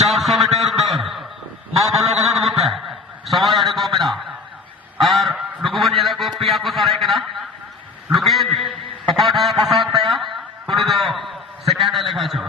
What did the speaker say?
400 metre दौड़ mau bola ko na buta samay ade ko mena ar luguban yela ko piya ko saray kana lugin opot ha pasat taya kuni do second lekha chho